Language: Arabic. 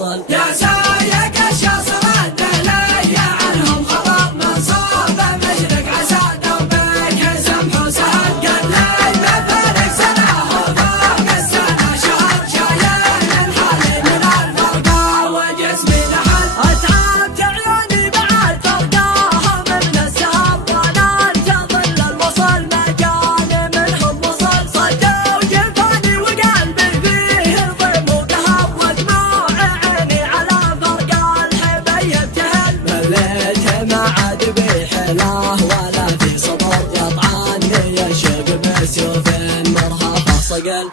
الوصل. يا سايق الشاصر الدهلية عنهم خبر منصوب مشرق عسى دوبك سمح وسهل قد لي بفارق سنة وفوق السنة شهر شايل الحالي من الفرقة وجسمي نحل. أتعبت عيوني بعد فرقاها من السهر ولا تظل الوصل مجاني منهم وصل. صدوا جفاني وقلبي فيه ضيم وقهر ودموع عيني على فرقة الحبي ابتهل. مليته ما عاد بحلاه ولا في صبر يطعني الشوق بسيوف مرهفه صقل.